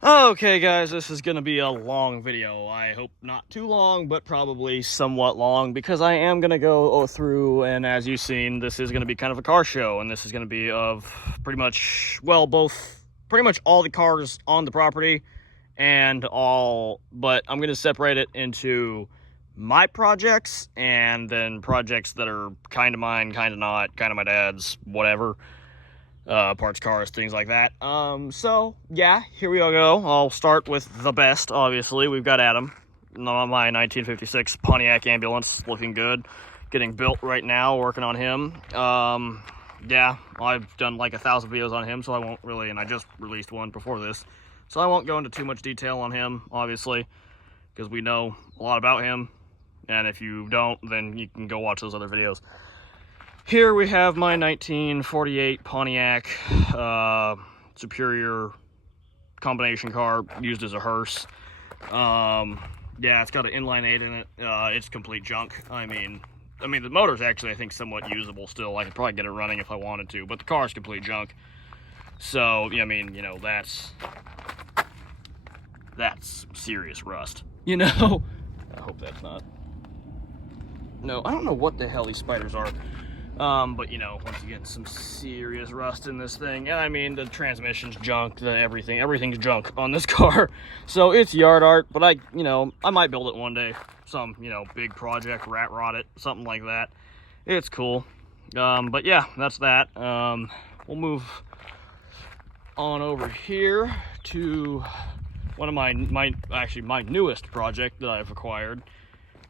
Okay guys, this is gonna be a long video. I hope not too long, but probably somewhat long, because I am gonna go through, and as you've seen, this is gonna be kind of a car show, and this is gonna be of pretty much, well, pretty much all the cars on the property, but I'm gonna separate it into my projects, and then projects that are kind of mine, kind of not, kind of my dad's, whatever. Parts cars, things like that. So yeah, here we all go. I'll start with the best, obviously. We've got Adam, my 1956 Pontiac ambulance, looking good, getting built right now, working on him. Yeah, I've done like 1,000 videos on him, so I won't really, and I just released one before this, so I won't go into too much detail on him, obviously, because we know a lot about him, and if you don't, then you can go watch those other videos. Here we have my 1948 Pontiac Superior combination car, used as a hearse. Yeah, it's got an inline 8 in it. It's complete junk. I mean, the motor's actually, I think, somewhat usable still. I could probably get it running if I wanted to, but the car's complete junk. So, I mean, you know, that's serious rust. You know? I hope that's not. No, I don't know what the hell these spiders are. But you know, once again, some serious rust in this thing. And I mean, the transmission's junk, everything's junk on this car. So it's yard art, but I might build it one day. Some, big project, rat rod it, something like that. It's cool. But yeah, that's that. We'll move on over here to one of my newest project that I've acquired,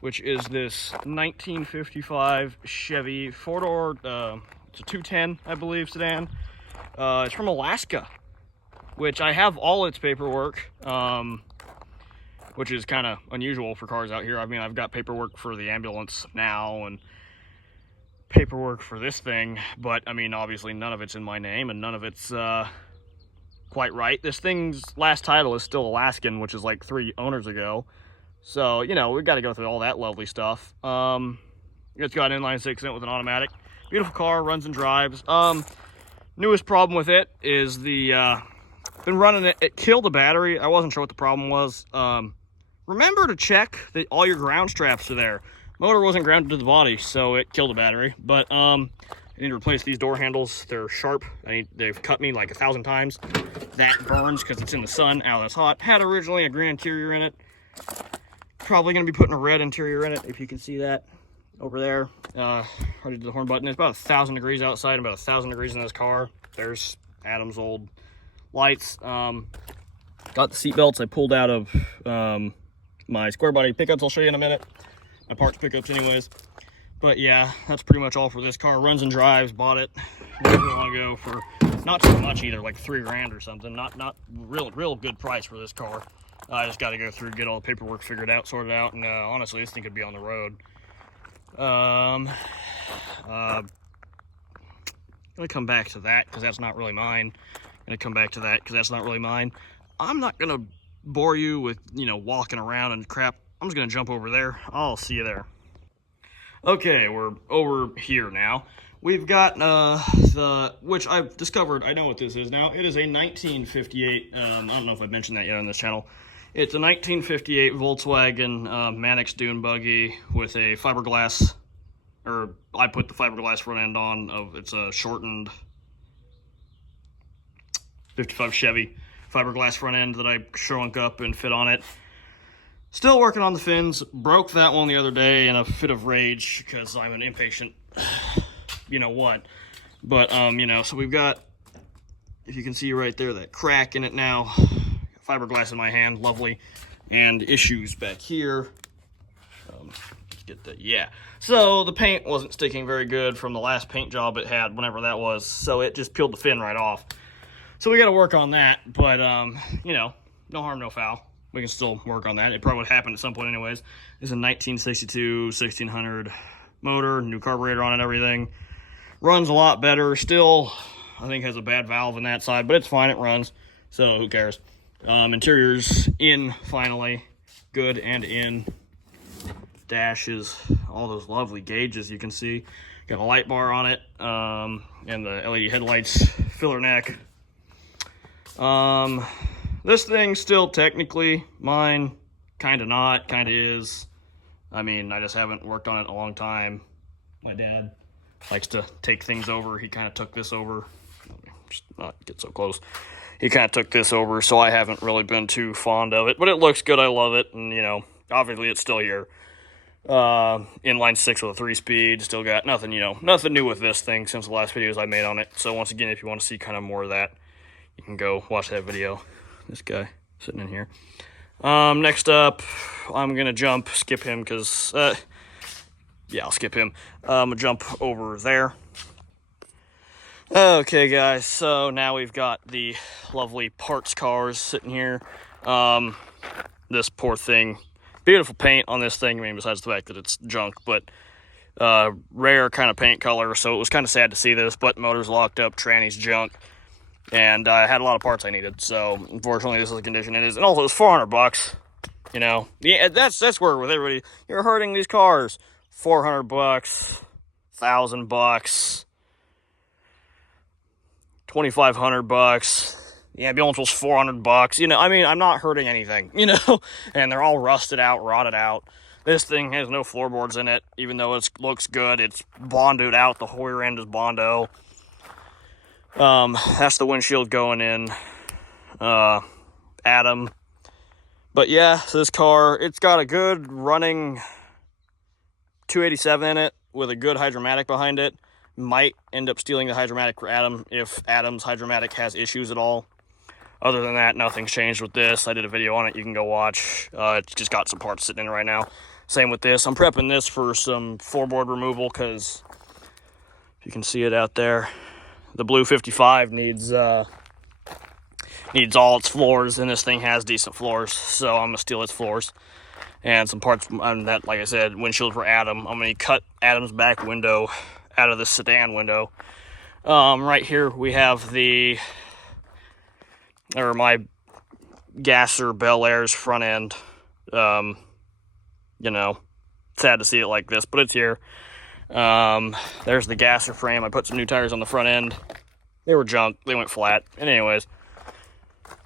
which is this 1955 Chevy four-door, it's a 210, I believe, sedan. It's from Alaska, which I have all its paperwork, which is kind of unusual for cars out here. I mean, I've got paperwork for the ambulance now and paperwork for this thing, but I mean, obviously none of it's in my name and none of it's quite right. This thing's last title is still Alaskan, which is like 3 owners ago. So, we've got to go through all that lovely stuff. It's got an inline 6 in it with an automatic. Beautiful car, runs and drives. Newest problem with it is been running it. It killed the battery. I wasn't sure what the problem was. Remember to check that all your ground straps are there. Motor wasn't grounded to the body, so it killed the battery. But I need to replace these door handles. They're sharp. They've cut me like 1,000 times. That burns because it's in the sun. Ow, that's hot. Had originally a green interior in it. Probably going to be putting a red interior in it, if you can see that over there. Already did the horn button. It's about 1,000 degrees outside and about 1,000 degrees in this car. There's Adam's old lights. Got the seat belts I pulled out of my square body pickups. I'll show you in a minute. My parts pickups anyways. But yeah, that's pretty much all for this car. Runs and drives. Bought it not too long ago for not too much either, like $3 or something. Not real good price for this car. I just got to go through, get all the paperwork figured out, sorted out, and honestly, this thing could be on the road. I'm gonna come back to that because that's not really mine. I'm not gonna bore you with, walking around and crap. I'm just gonna jump over there. I'll see you there. Okay, we're over here now. We've got which I've discovered, I know what this is now. It is a 1958, I don't know if I've mentioned that yet on this channel. It's a 1958 Volkswagen Mannix dune buggy with a fiberglass, or I put the fiberglass front end on. It's a shortened 55 Chevy fiberglass front end that I shrunk up and fit on it. Still working on the fins. Broke that one the other day in a fit of rage because I'm an impatient, you know what. But, so we've got, if you can see right there, that crack in it now. Fiberglass in my hand, lovely, and issues back here. Let's get that, yeah. So the paint wasn't sticking very good from the last paint job it had, whenever that was, so it just peeled the fin right off. So we got to work on that, but, no harm, no foul. We can still work on that. It probably would happen at some point anyways. It's a 1962 1600 motor, new carburetor on it, everything. Runs a lot better. Still, I think has a bad valve on that side, but it's fine, it runs, so who cares. Interior's in, finally. Good and in. Dashes, all those lovely gauges you can see. Got a light bar on it, and the LED headlights, filler neck. this thing's still technically mine. Kind of not, kind of is. I mean, I just haven't worked on it in a long time. My dad likes to take things over. He kind of took this over. Just not get so close. He kind of took this over, so I haven't really been too fond of it. But it looks good. I love it. And, you know, obviously it's still here. Inline 6 with a 3-speed. Still got nothing, you know, nothing new with this thing since the last videos I made on it. So once again, if you want to see kind of more of that, you can go watch that video. This guy sitting in here. Next up, I'm going to skip him because, yeah, I'll skip him. I'm going to jump over there. Okay, guys, so now we've got the lovely parts cars sitting here. This poor thing, beautiful paint on this thing, I mean, besides the fact that it's junk, but rare kind of paint color, so it was kind of sad to see this, but motor's locked up, tranny's junk, and I had a lot of parts I needed, so unfortunately this is the condition it is, and also it was $400, you know. Yeah, that's where with everybody, you're hurting these cars. $400, $1,000, $2,500. The ambulance was $400. You know, I mean, I'm not hurting anything, you know, and they're all rusted out, rotted out. This thing has no floorboards in it, even though it looks good. It's bonded out. The whole rear end is Bondo. That's the windshield going in. Adam. But yeah, so this car, it's got a good running 287 in it with a good hydromatic behind it. Might end up stealing the hydromatic for Adam if Adam's hydromatic has issues at all. Other than that, nothing's changed with this. I did a video on it, you can go watch. It's just got some parts sitting in right now. Same with this. I'm prepping this for some floorboard removal because if you can see it out there, the blue 55 needs all its floors, and this thing has decent floors, so I'm gonna steal its floors. And some parts on that, like I said, windshield for Adam. I'm gonna cut Adam's back window out of the sedan window. Right here we have my Gasser Bel Air's front end. You know, sad to see it like this, but it's here. There's the Gasser frame. I put some new tires on the front end. They were junk. They went flat. And anyways,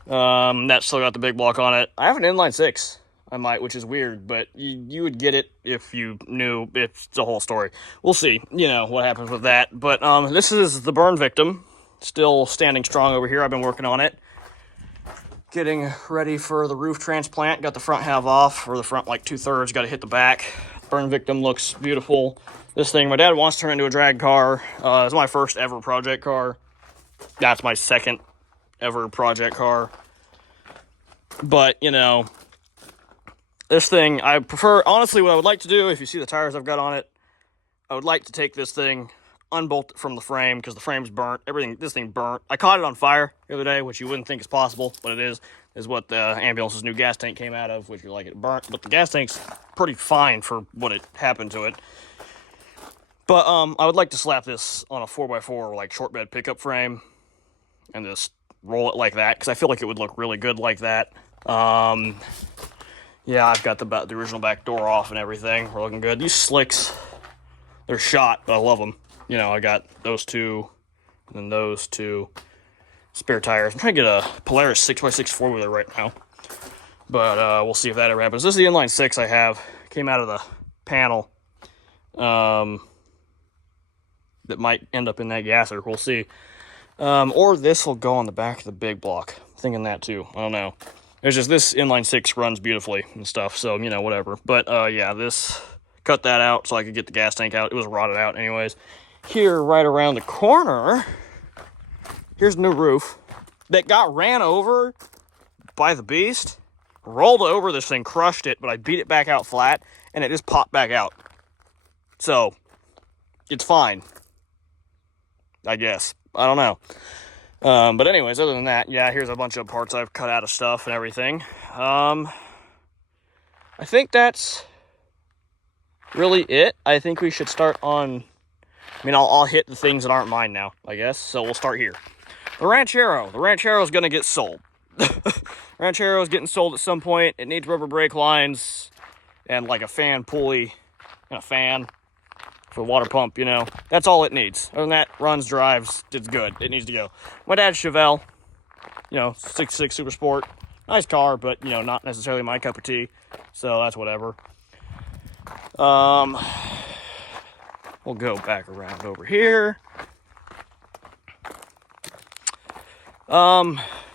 that still got the big block on it. I have an inline 6. I might, which is weird, but you would get it if you knew. It's the whole story. We'll see, you know, what happens with that. But this is the burn victim. Still standing strong over here. I've been working on it. Getting ready for the roof transplant. Got the front half off, or the front like 2/3. Got to hit the back. Burn victim looks beautiful. This thing, my dad wants to turn into a drag car. It's my first ever project car. That's my second ever project car. But, you know, this thing, I prefer, honestly, what I would like to do, if you see the tires I've got on it, I would like to take this thing, unbolt it from the frame, because the frame's burnt, this thing burnt. I caught it on fire the other day, which you wouldn't think is possible, but it is what the ambulance's new gas tank came out of, which you're like, it burnt, but the gas tank's pretty fine for what it happened to it. But, I would like to slap this on a 4x4, like, short bed pickup frame, and just roll it like that, because I feel like it would look really good like that. Yeah, I've got the original back door off and everything. We're looking good. These slicks, they're shot, but I love them. You know, I got those two, and then those two spare tires. I'm trying to get a Polaris 6x6 four-wheeler right now, but we'll see if that ever happens. This is the inline 6 I have. Came out of the panel. That might end up in that gasser. We'll see. Or this will go on the back of the big block. I'm thinking that too. I don't know. It's just this inline 6 runs beautifully and stuff, so, you know, whatever. But, yeah, this, cut that out so I could get the gas tank out. It was rotted out anyways. Here, right around the corner, here's a new roof that got ran over by the beast. Rolled over this thing, crushed it, but I beat it back out flat, and it just popped back out. So, it's fine. I guess. I don't know. But anyways, other than that, yeah, here's a bunch of parts I've cut out of stuff and everything. I think that's really it. I think we should start on, I mean, I'll hit the things that aren't mine now, I guess. So we'll start here. The Ranchero. The Ranchero is going to get sold. Ranchero is getting sold at some point. It needs rubber brake lines and like a fan pulley and a fan for the water pump, you know. That's all it needs. Other than that, runs, drives, it's good. It needs to go. My dad's Chevelle. You know, 66 Super Sport. Nice car, but, you know, not necessarily my cup of tea. So that's whatever. We'll go back around over here.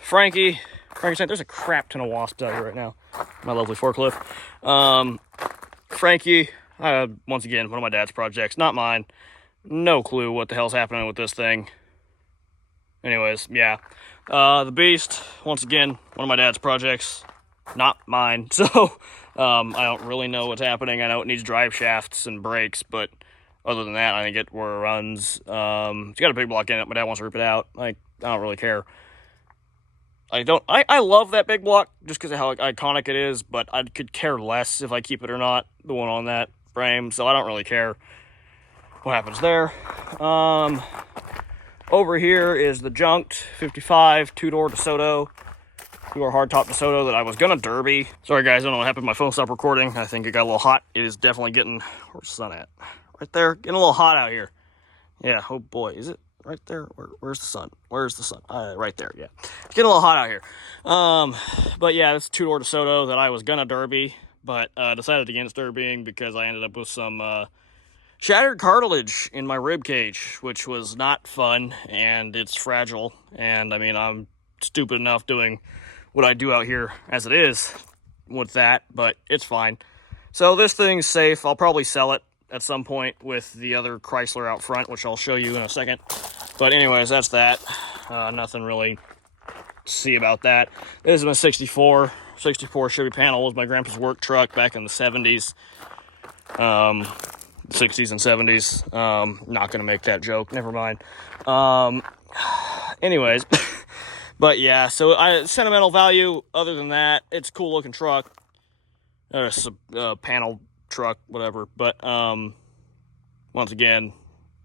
Frankie, there's a crap ton of wasps out here right now. My lovely forklift. Frankie, once again, one of my dad's projects, not mine. No clue what the hell's happening with this thing. Anyways, yeah. The Beast, once again, one of my dad's projects, not mine. So, I don't really know what's happening. I know it needs drive shafts and brakes, but other than that, I think it where it runs. It's got a big block in it. My dad wants to rip it out. Like, I don't really care. I love that big block just because of how iconic it is, but I could care less if I keep it or not, the one on that frame, so I don't really care what happens there. Over here is the junked 55 two-door DeSoto, two-door hardtop DeSoto that I was gonna derby. Sorry guys, I don't know what happened, my phone stopped recording. I think it got a little hot. It is definitely getting, where's the sun at? Right there, getting a little hot out here. Yeah, oh boy, is it? Right there? Where's the sun? Where's the sun? Right there, yeah. It's getting a little hot out here. But yeah, it's a two-door DeSoto that I was gonna derby, but decided against derbying because I ended up with some shattered cartilage in my rib cage, which was not fun, and it's fragile. And I mean, I'm stupid enough doing what I do out here as it is with that, but it's fine. So this thing's safe. I'll probably sell it at some point with the other Chrysler out front, which I'll show you in a second. But anyways, that's that. Nothing really to see about that. This is my 64 Chevy Panel. Was my grandpa's work truck back in the 70s. 60s and 70s. Not gonna make that joke, never mind. Anyways, but yeah, so sentimental value, other than that, it's a cool looking truck. It's a panel truck, whatever, but once again,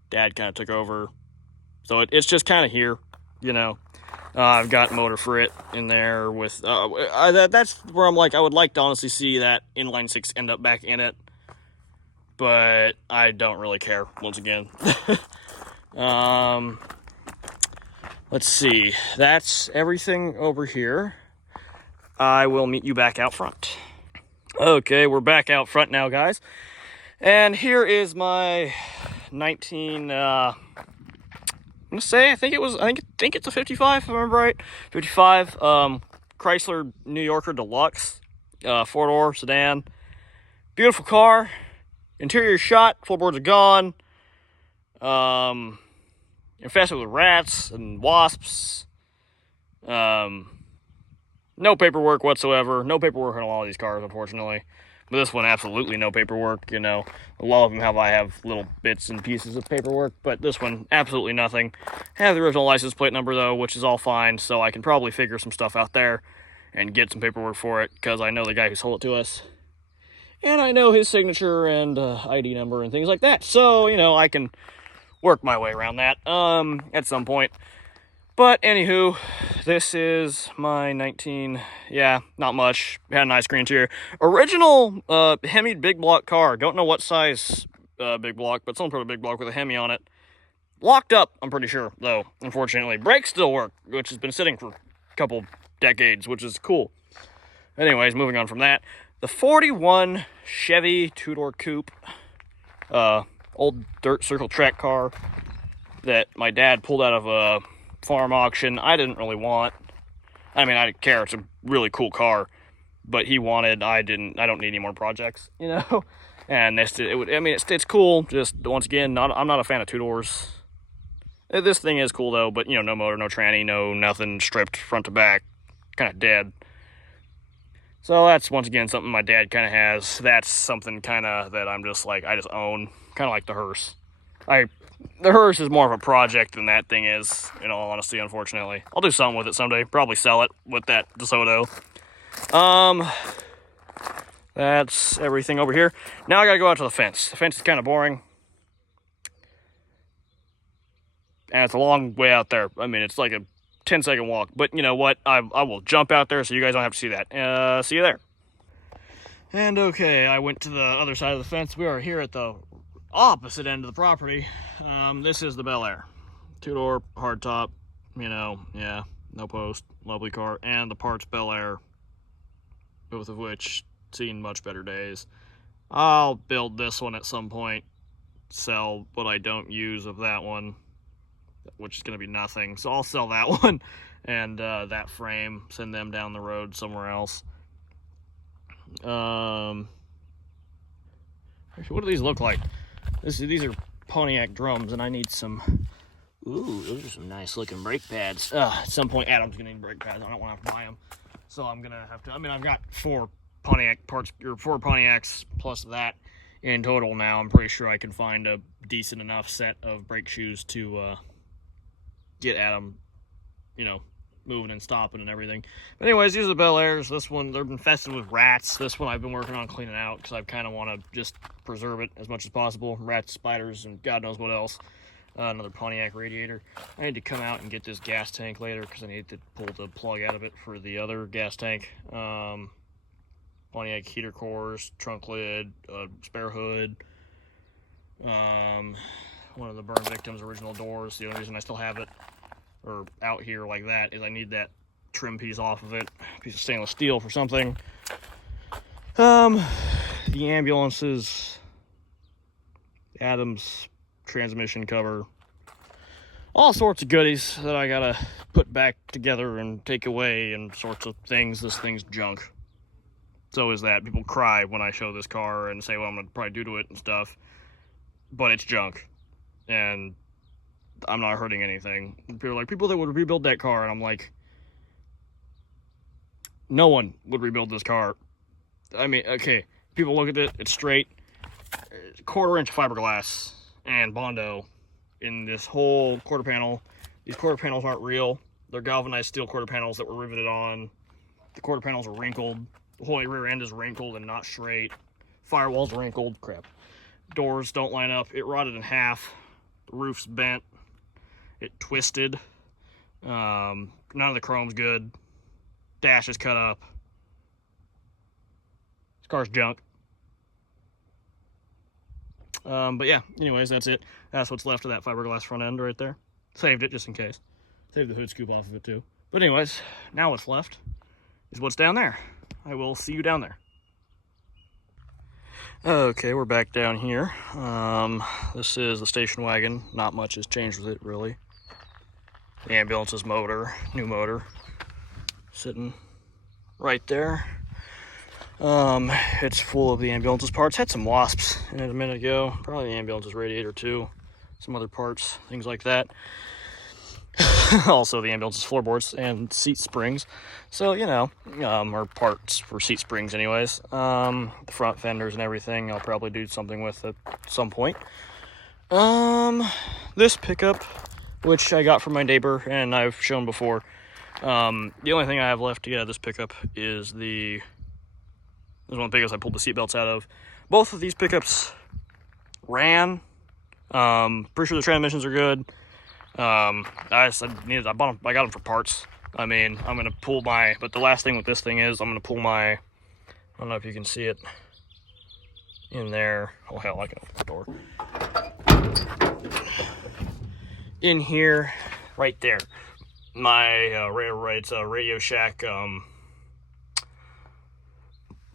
Dad kind of took over, so it's just kind of here, you know. I've got motor for it in there with that's where I'm like, I would like to honestly see that inline six end up back in it, but I don't really care, once again. Let's see, that's everything over here. I will meet you back out front. Okay, we're back out front now, guys. And here is my 19, I'm gonna say, I think it's a 55, if I remember right. 55, Chrysler New Yorker Deluxe, four-door sedan. Beautiful car. Interior shot, floorboards are gone. Infested with rats and wasps. No paperwork whatsoever. No paperwork on a lot of these cars, unfortunately. But this one, absolutely no paperwork, you know. A lot of them I have little bits and pieces of paperwork, but this one, absolutely nothing. I have the original license plate number, though, which is all fine, so I can probably figure some stuff out there and get some paperwork for it, because I know the guy who sold it to us. And I know his signature and ID number and things like that. So, you know, I can work my way around that at some point. But anywho, this is my 19, yeah, not much. Had a nice green interior. Original Hemi big block car. Don't know what size big block, but some sort of big block with a Hemi on it. Locked up, I'm pretty sure, though, unfortunately. Brakes still work, which has been sitting for a couple decades, which is cool. Anyways, moving on from that. The 41 Chevy two-door coupe. Old dirt circle track car that my dad pulled out of a farm auction. I didn't really want. I mean, I didn't care. It's a really cool car, but he wanted. I didn't. I don't need any more projects, you know. And it's cool. Just once again, I'm not a fan of two doors. This thing is cool though, but you know, no motor, no tranny, no nothing, stripped front to back, kind of dead. So that's once again something my dad kind of has. That's something kind of that I'm just like, I just own, kind of like the hearse. The hearse is more of a project than that thing is, in all honesty, unfortunately. I'll do something with it someday. Probably sell it with that DeSoto. That's everything over here. Now I gotta go out to the fence. The fence is kind of boring. And it's a long way out there. I mean, it's like a 10-second walk. But you know what? I will jump out there so you guys don't have to see that. See you there. And okay, I went to the other side of the fence. We are here at the opposite end of the property. This is the Bel Air. Two-door, hardtop, you know, yeah. no post, lovely car, and the parts Bel Air, both of which seen much better days. I'll build this one at some point, sell what I don't use of that one, which is going to be nothing. So I'll sell that one and that frame, send them down the road somewhere else. Actually, what do these look like? These are Pontiac drums, and I need some. Ooh, those are some nice looking brake pads. At some point, Adam's gonna need brake pads. I don't want to have to buy them, so I'm gonna have to. I mean, I've got 4 Pontiac parts, or 4 Pontiacs plus that in total now. I'm pretty sure I can find a decent enough set of brake shoes to get Adam, moving and stopping and everything. But anyways, these are the Bel Airs. This one, they're infested with rats. This one I've been working on cleaning out because I kind of want to just preserve it as much as possible. Rats, spiders, and God knows what else. Another Pontiac radiator. I need to come out and get this gas tank later because I need to pull the plug out of it for the other gas tank. Pontiac heater cores, trunk lid, spare hood. One of the burn victim's original doors. The only reason I still have it or out here like that is I need that trim piece off of it, piece of stainless steel for something. The ambulances, Adam's transmission cover, all sorts of goodies that I gotta put back together and take away and sorts of things. This thing's junk. So is that. People cry when I show this car and say what I'm gonna probably do to it and stuff, but it's junk and I'm not hurting anything. People are like, people that would rebuild that car, and I'm like, no one would rebuild this car. I mean, okay, people look at it, it's straight, 1/4-inch fiberglass and Bondo in this whole quarter panel. These quarter panels aren't real. They're galvanized steel quarter panels that were riveted on. The quarter panels are wrinkled. The whole rear end is wrinkled and not straight. Firewall's wrinkled. Crap. Doors don't line up. It rotted in half. The roof's bent. It twisted. None of the chrome's good. Dash is cut up. This car's junk. But yeah, anyways, that's it. That's what's left of that fiberglass front end right there. Saved it just in case. Saved the hood scoop off of it too. But anyways, now what's left is what's down there. I will see you down there. Okay, we're back down here. This is the station wagon. Not much has changed with it, really. The ambulance's motor, new motor, sitting right there. It's full of the ambulance's parts. Had some wasps in it a minute ago. Probably the ambulance's radiator too. Some other parts, things like that. Also the ambulance's floorboards and seat springs. So, or parts for seat springs anyways. The front fenders and everything I'll probably do something with at some point. This pickup, which I got from my neighbor and I've shown before. The only thing I have left to get out of this pickup is this one of the pickups I pulled the seat belts out of. Both of these pickups ran. Pretty sure the transmissions are good. I got them for parts. I mean, I'm gonna pull but the last thing with this thing is I'm gonna pull I don't know if you can see it in there. Oh hell, I can open the door. In here, right there, my it's a Radio Shack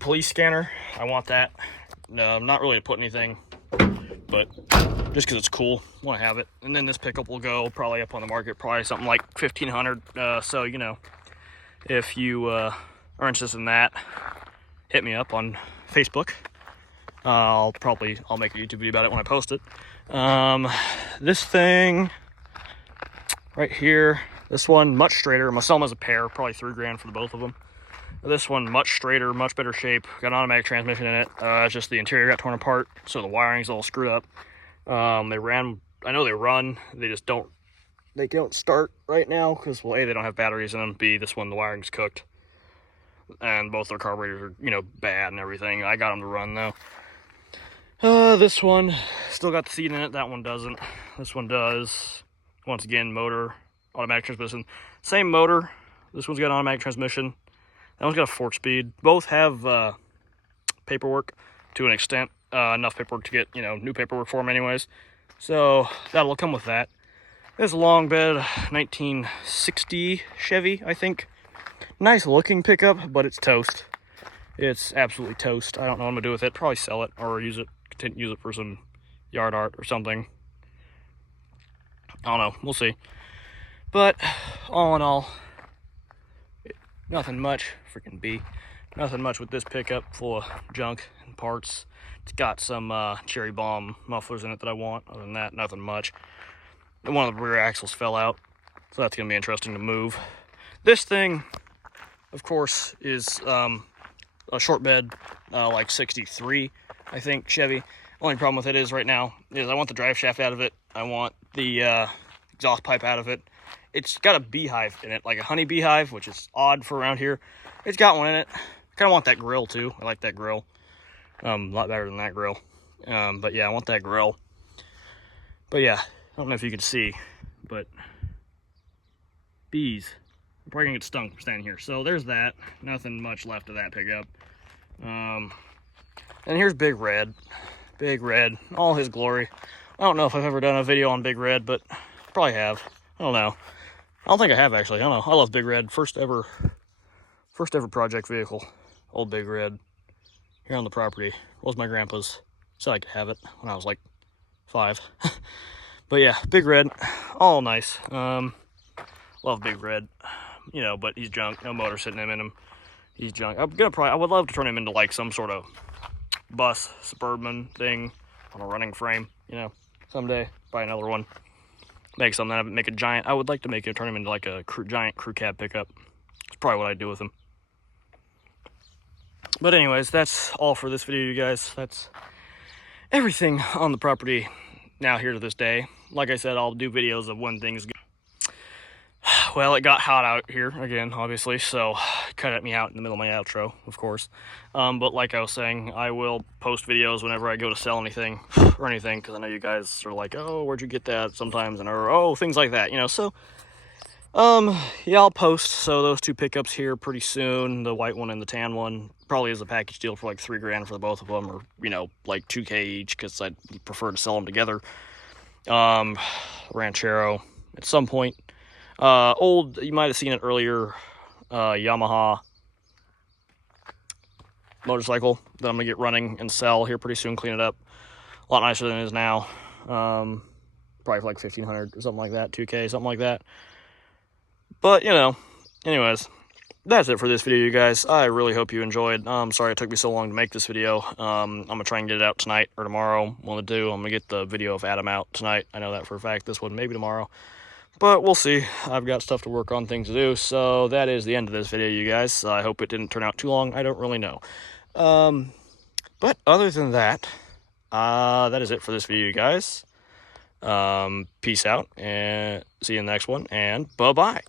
police scanner. I want that. No, not really to put anything, but just because it's cool, want to have it. And then this pickup will go probably up on the market, probably something like $1,500. So if you are interested in that, hit me up on Facebook. I'll make a YouTube video about it when I post it. This thing right here, this one much straighter. I'm gonna sell them as a pair, probably $3,000 for the both of them. This one much straighter, much better shape. Got an automatic transmission in it. It's just the interior got torn apart, so the wiring's all screwed up. They ran. I know they run. They just don't. They don't start right now because, well, A, they don't have batteries in them. B, this one the wiring's cooked, and both their carburetors are bad and everything. I got them to run though. This one still got the seat in it. That one doesn't. This one does. Once again, motor, automatic transmission. Same motor. This one's got an automatic transmission. That one's got a 4-speed. Both have paperwork to an extent. Enough paperwork to get, new paperwork for them anyways. So that'll come with that. This long bed 1960 Chevy, I think. Nice looking pickup, but it's toast. It's absolutely toast. I don't know what I'm gonna do with it. Probably sell it or use it for some yard art or something. I don't know. We'll see. But all in all, nothing much. Freaking B. Nothing much with this pickup, full of junk and parts. It's got some Cherry Bomb mufflers in it that I want. Other than that, nothing much. One of the rear axles fell out, so that's gonna be interesting to move. This thing, of course, is a short bed, like 63, I think, Chevy. Only problem with it is right now is I want the drive shaft out of it. I want the exhaust pipe out of it. It's got a beehive in it, like a honey beehive, which is odd for around here. It's got one in it. I kind of want that grill too. I like that grill. A lot better than that grill. But yeah, I want that grill. But yeah, I don't know if you can see, but bees. I'm probably gonna get stung from standing here. So there's that. Nothing much left of that pickup. And here's Big Red. Big Red, all his glory. I don't know if I've ever done a video on Big Red, but probably have. I don't know. I don't think I have, actually. I don't know. I love Big Red. First ever project vehicle. Old Big Red. Here on the property. Was my grandpa's. Said I could have it when I was like 5. But yeah, Big Red. All nice. Love Big Red. You know, but he's junk. No motor sitting in him. He's junk. I would love to turn him into like some sort of bus, Suburban thing on a running frame, you know, someday. Buy another one. Make something out of it, make a giant. I would like to turn him into like a giant crew cab pickup. It's probably what I'd do with him. But anyways, that's all for this video, you guys. That's everything on the property now here to this day. Like I said, I'll do videos of when things go. Well, it got hot out here again, obviously, so cut me out in the middle of my outro, of course. But like I was saying, I will post videos whenever I go to sell anything or anything, because I know you guys are like, oh, where'd you get that sometimes, or oh, things like that, you know. So yeah, I'll post. So those 2 pickups here pretty soon, the white one and the tan one, probably is a package deal for like $3 grand for the both of them, or you know, like $2K each, because I'd prefer to sell them together. Ranchero at some point. You might have seen it earlier, Yamaha motorcycle that I'm gonna get running and sell here pretty soon, clean it up. A lot nicer than it is now. Probably for like 1,500 or something like that, 2K, something like that. But, you know, anyways, that's it for this video, you guys. I really hope you enjoyed. I'm sorry it took me so long to make this video. I'm gonna try and get it out tonight or tomorrow. One of the two. I'm gonna get the video of Adam out tonight. I know that for a fact. This one, maybe tomorrow. But we'll see. I've got stuff to work on, things to do. So that is the end of this video, you guys. I hope it didn't turn out too long. I don't really know. But other than that, that is it for this video, you guys. Peace out, and see you in the next one, and bye-bye.